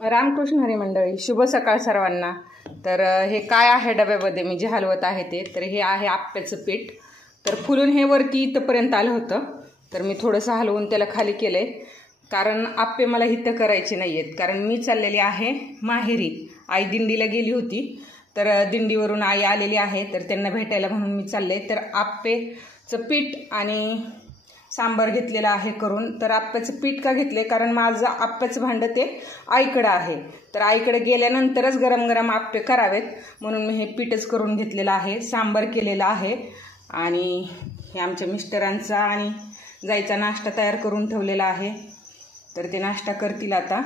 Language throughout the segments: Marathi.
रामकृष्ण हरी मंडळी, शुभ सकाळ सर्वांना। तर हे काय आहे डब्यामध्ये मी जे हलवत आहे ते, तर हे आहे आप्याचं पीठ। तर फुलून हे वरती इथपर्यंत आलं होतं, तर मी थोडंसं हलवून त्याला खाली केलंय, कारण आप्पे मला हिथं करायचे नाही आहेत, कारण मी चाललेली आहे माहेरी। आई दिंडीला गेली होती, तर दिंडीवरून आई आलेली आहे, तर त्यांना भेटायला म्हणून मी चालले। तर आप्पेचं पीठ आणि सांबार घेतलेला आहे करून। तर आप्याचं पीठ का घेतले, कारण माझं आप्याचं भांडं ते आईकडं आहे, तर आईकडे गेल्यानंतरच गरम गरम आप्पे करावेत, म्हणून मी हे पीठच करून घेतलेलं आहे। सांबार केलेला आहे आणि हे आमच्या मिस्टरांचा आणि जायचा नाश्ता तयार करून ठेवलेला आहे, तर ते नाश्ता करतील आता।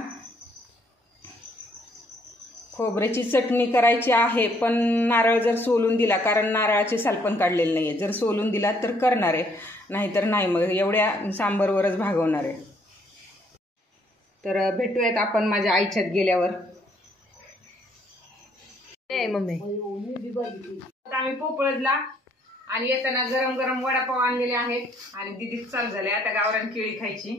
खोबऱ्याची चटणी करायची आहे, पण नारळ जर सोलून दिला, कारण नारळाचे साल पण काढलेले नाही आहे, जर सोलून दिला तर करणार आहे, नाहीतर नाही, मग एवढ्या सांबारवरच भागवणार आहे। तर भेटूयात आपण माझ्या आईच्यात गेल्यावर। मम्मी आम्ही पोपळजला आणि येताना गरम गरम वडापाव आणलेले आहेत आणि दिदीच चालू झाले आता गावरान केळी खायची।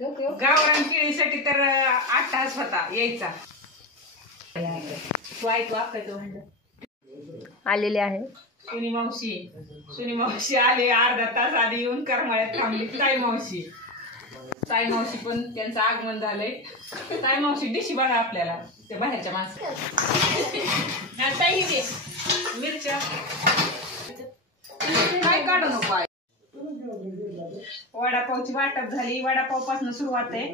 गावरान केळीसाठी तर 8 तास होता यायचा। आलेले आहे सुनी मावशी आले, अर्धा तास आधी येऊन करमाळ्यात थांबली। ताई मावशी पण त्यांचं आगमन झालंय। ताई मावशी डिशी बघा आपल्याला ते बाहेरच्या माणसं। ताई दे मिरच्या काय काढू नको। वडापावची वाटप झाली, वडापाव पासून सुरुवात आहे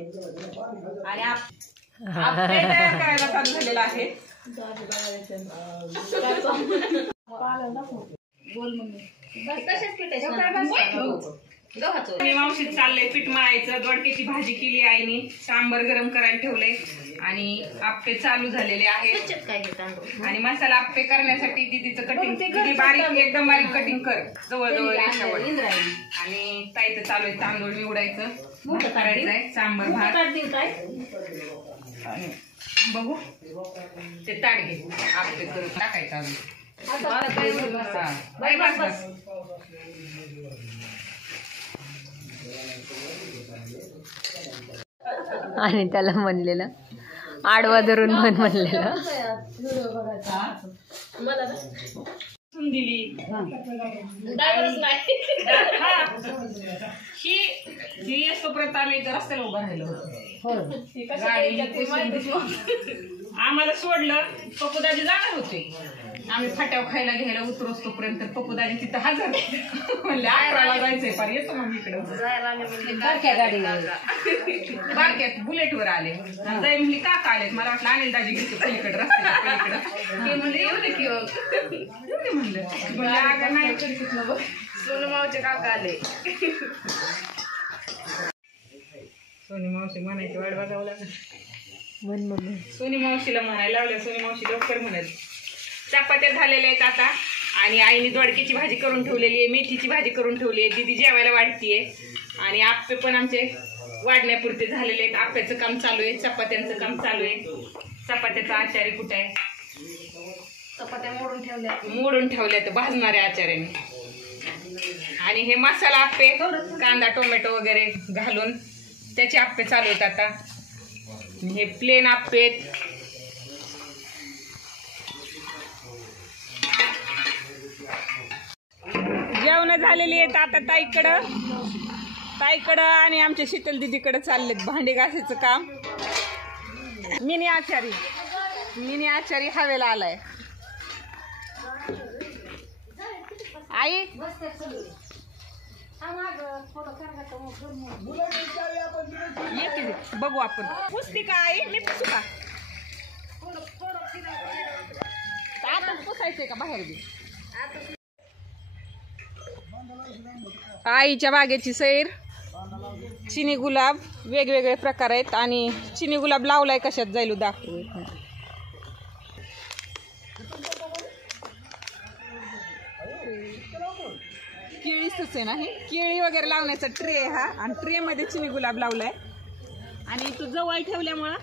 आणि आप्पे तयार करायला चालू झालेला आहे। मावशीत चाललंय पीठ मळायचं, दोडक्याची भाजी केली आईने, सांबर गरम करायला ठेवले आणि आप्पे चालू झालेले आहेत। आणि मसाला आप्पे करण्यासाठी दीदीचं कटिंग, दीदी बारीक एकदम बारीक कटिंग कर, जवळजवळ रेषावर। आणि ताईचं चालू आहे तांदूळ निवडायचं, मोठं करायचंय सांबर भात। बघू ते ताट घे, आप्पे करून टाकायचं अजून। आणि त्याला म्हणलेलं आडवा धरून म्हणलेलं दिली ही येतोपर्यंत आम्ही इथं रस्त्याला उभं राहिलो होतो। आम्हाला सोडलं, पप्पूदाजी जाणार होते, आम्ही फाट्यावर खायला घ्यायला उतरोस तोपर्यंत पप्पूदाजी तिथं हजर म्हणले 11ला जायचंय, पार येतो मग इकडं। बारक्यात बुलेटवर आले, जाई म्हणली काका आले, मला वाटलं अनिल दाजी घेतो पलीकडे रस्त्याला पलीकडं, ते म्हणले येऊ दे की म्हणलं अगं नाही सोनू मावचे काका आले। सोनी मावशी म्हणायची वाट बघावं लागेल, सोनी मावशीला म्हणायला लावलं, सोनी मावशी लवकर म्हणत। चपात्या झालेल्या आहेत आता आणि आईने दोडक्याची भाजी करून ठेवलेली आहे, मेथीची भाजी करून ठेवली आहे, दीदी जेवायला वाढतीये आणि आप्पे पण आमचे वाढण्यापुरते झालेले आहेत। आप्याचं काम चालू आहे, चपात्यांचं काम चालू आहे। चपात्याचा आचारी कुठे आहे, चपात्या मोडून ठेवल्या तर भाजणाऱ्या आचार्याने। आणि हे मसाला आप्पे, कांदा टोमॅटो वगैरे घालून त्याचे आप्पे चालू आहेत आता। हे प्लेन आप्पे आहेत। जेवण झालेली आहेत आता ताईकडं आणि आमच्या शीतल दीदीकडे चाललेत भांडी घासायचं काम। मिनी आचारी हवेला आलाय। आई बघू आपण पुसती का आई, मी पुसू का आता पुसायचंय का बाहेर बी। आईच्या बागेची सैर, चिनी गुलाब वेगवेगळे प्रकार आहेत आणि चिनी गुलाब लावलाय कशात जायला दाखवू। केळीच आहे ना, हे केळी वगैरे लावण्याचा ट्रे हा, आणि ट्रे मध्ये चिनी गुलाब लावलाय आणि तो जवळ ठेवल्यामुळं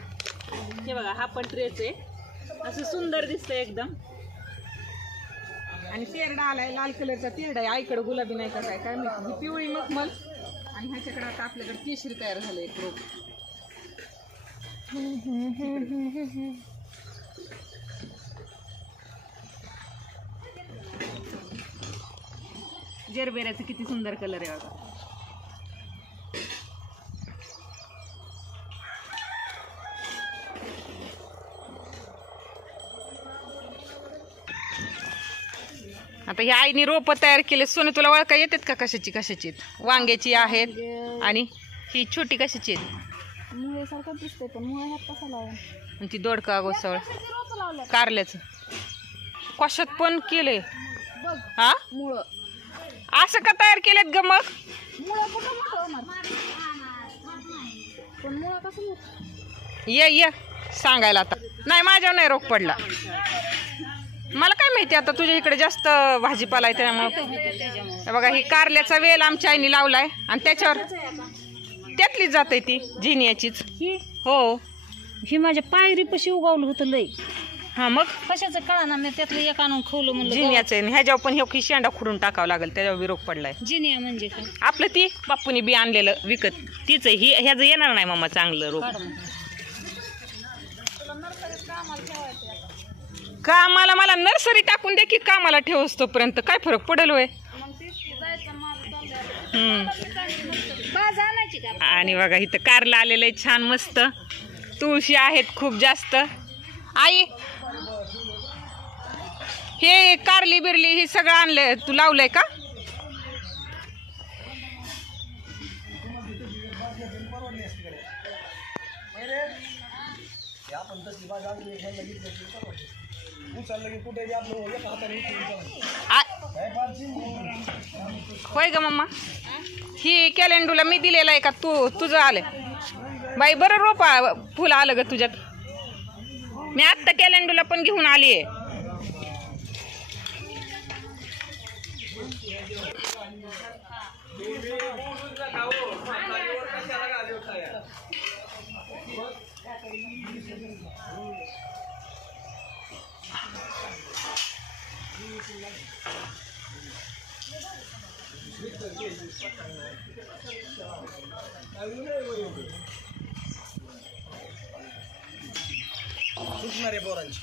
हे बघा हा पण ट्रेच आहे, असं सुंदर दिसतंय एकदम। आणि तेरडा आलाय, लाल कलरचा तेरडा आहे, आईकडे गुलाबी नाही का काय माहिती, पिवळी मखमल आणि ह्याच्याकडे आता आपल्याकडे केशरी तयार झालंय एक रोप। जरबेऱ्याचं किती सुंदर कलर आहे बघा. आता ही आईने रोप तयार केले. सोने तुला ओळखा येतात का कशाची कशाची? वांग्याची आहेत आणि ही छोटी कशाची आहेत? मुळेसारखं दिसतंय पण मुळे हात कसा लावून ती दोडका गोसळ कारल्याचं कशात पण केलंय. हा मुळ असं का तयार केलेत ग? मग पण मुळ कसं ये सांगायला आता नाही, माझ्यावर नाही रोग पडला. मला काय माहिती आता तुझ्या इकडे जास्त भाजीपाला आहे त्यामुळे. बघा ही कारल्याचा वेल आमच्या आईने लावलाय आणि त्याच्यावर त्यातलीच जाते ती झिनियाचीच. हो ही माझ्या पायरी पशी उगवलं होतं लय. हा मग कशाचं कळा ना, मी त्यातलं एक आणून खवलं म्हणलं. जिनियाचं आहे ह्याच्यावर पण हे शेंडा खुडून टाकावं लागेल, त्याच्यावर बी रोग पडलाय. जिनिया म्हणजे काय? आपलं ती बाप्पूनी बी आणलेलं विकत तीच आहे. ह्याचं येणार नाही मामा चांगलं रोग. कामाला मला नर्सरी टाकून दे की कामाला ठेवस तोपर्यंत काय फरक पडेल होय. आणि बघा इथं कारला आलेलं आहे छान मस्त. तुळशी आहेत खूप जास्त. आई हे कारली बिरली हे सगळं आणलंय तू लावलंय का? होय ग मम्मा ही कॅलेंडूला मी दिलेलं आहे का तुझं आलंय बाई? बरं रोपा फुल आलं ग तुझ्यात. मी आत्ता कॅलेंडूला पण घेऊन आली आहे.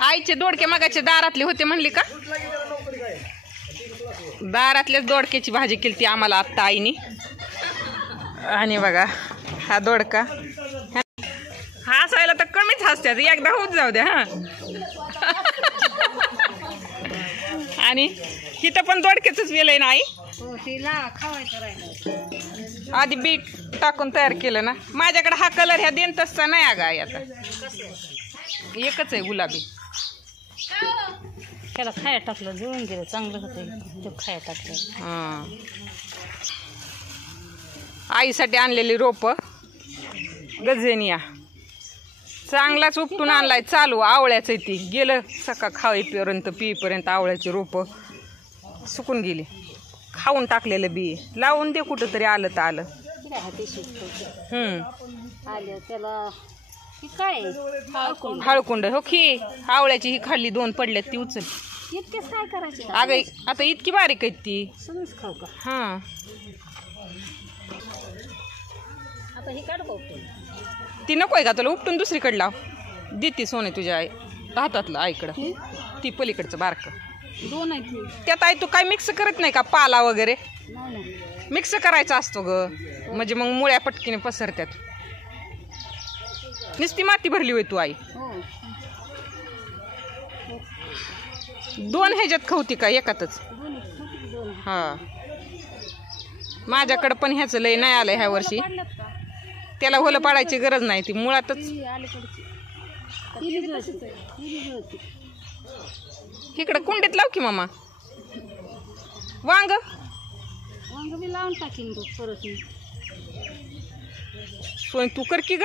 आईचे दोडके मगाचे दारातले होते म्हणली का? दारातल्याच दोडक्याची भाजी केली ती आम्हाला आत्ता आईनी. आणि बघा हा दोडका हा असायला तर कमीच हसत्यात, एकदा होत जाऊ द्या. हा आणि इथं पण दोडक्याच वेलय ना आई. आधी बीट टाकून तयार केलं ना. माझ्याकडे हा कलर ह्या देन तसा नाही अगं आई. आता एकच आहे गुलाबी. त्याला खाया टाकलं जुळून गेलं चांगलं होतं. तो खाया टाकलं. हां आईसाठी आणलेली रोप गझेनिया चांगलाच उपटून आणलाय. चालू आवळ्याचं ती गेलं सकाळ खाईपर्यंत पिईपर्यंत आवळ्याची रोप सुकून गेली. खाऊन टाकलेलं बी लावून दे कुठं तरी आलं तर आलं. आलं त्याला काय हळकुंड हो की आवळ्याची ही खाल्ली 2 पडल्यात ती उचल. इतकेच काय करायचे अगं आता इतकी बारीक आहेत ती. समज खाऊ का? हा आता ही काढ ती नकोय का तुला? उपटून दुसरीकडे लाव. देते सोने तुझ्या आई हातातलं आईकडं. ती पलीकडचं बारक 2 आहेत त्यात आई तू काय मिक्स करत नाही का? पाला वगैरे मिक्स करायचा असतो ग म्हणजे मग मुळ्या पटकीने पसरत्यात. नुसती माती भरली होय तू आई? 2 ह्याच्यात खवती का एकातच? हा माझ्याकडं पण ह्याचं लय नाही आलंय ह्या वर्षी. त्याला होलं पाडायची गरज नाही, ती मुळातच. इकडं कुंडीत लाव की मामा. वांग मी लावून टाकीन परत. सोनी तू कर की ग.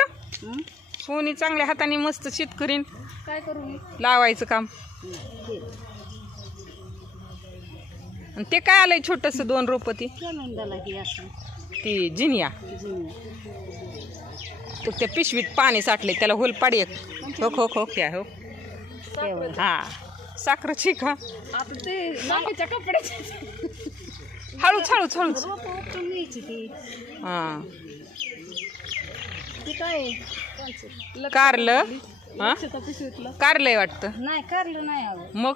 सोनी चांगल्या हाताने मस्त शेतकरीन काय करू लावायचं काम. आणि ते काय आलंय छोटस 2 रोप ती जिनिया. तो त्या पिशवीत पाणी साठले त्याला होल पाडी. हो हो हो क्या हो. हा साखरेची का? हळूच हळूच हळूच. हा कारलं. कारलंय वाटतं. नाही कारलं नाही. मग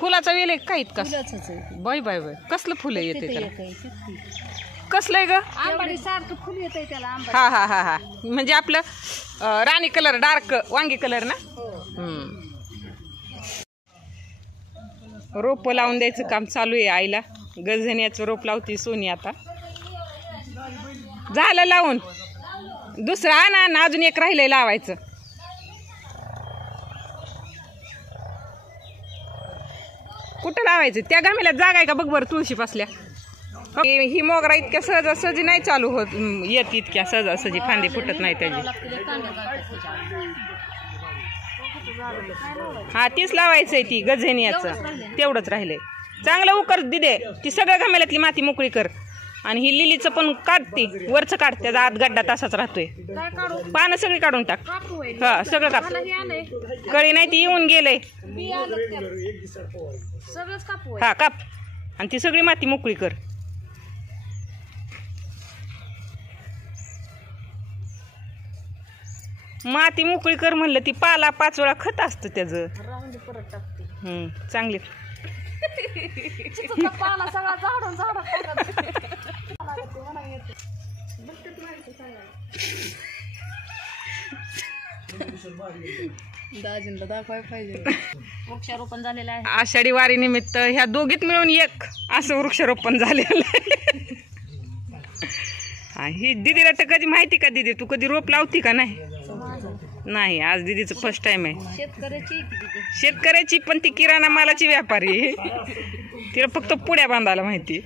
फुलाचा वेल आहे काय इतका? फुलाचंच आहे. बाय बाय बाय कसलं फुलं येते ते त्याला? एक आहे, किती. कसलं आहे ग? आंबाडी सारखं फुल येतंय त्याला आंबाडी. हा हा हा हा म्हणजे आपलं राणी कलर डार्क वांगी कलर ना. रोप लावून द्यायचं काम चालू आहे आईला. गजण्याचं रोप लावते सोनी आता. झालं लावून. दुसरं आणा अजून एक राहिलंय लावायचं. कुठं लावायचं? त्या गामीला जागा आहे का बघ बरं तुळशी पासल्या. ही मोगरा इतक्या सहजासहजी नाही चालू होत येत, इतक्या सहजासहजी फांदी फुटत नाही त्याची. हा तीच लावायचंय ती गझेनियाचं. तेवढंच राहिलंय. चांगलं उकर दिदे. ती सगळ्या घमेल्यातली माती मोकळी कर. आणि ही लिलीचं पण काढते वरचं काढ. त्याचा आत गड्डा तसाच राहतोय. पानं सगळी काढून टाक. हा सगळं काप. कळी नाही ती येऊन गेलंय. हा काप. आणि ती सगळी माती मोकळी कर. माती मोकळी कर म्हणलं. ती पाला 5 वेळा खत असतं त्याचं. चांगली दाजींना दाखवाय पाहिजे. वृक्षारोपण झालेलं आहे. आषाढी वारी निमित्त ह्या दोघीत मिळून एक असं वृक्षारोपण झालेलं आहे. ही दीदीला तर कधी माहिती का दीदी? तू कधी रोप लावती का? नाही नाही आज दीदीचं फर्स्ट टाइम आहे. शेतकऱ्याची पण ती किराणा मालाची व्यापारी. तिला फक्त पुड्या बांधायला माहिती.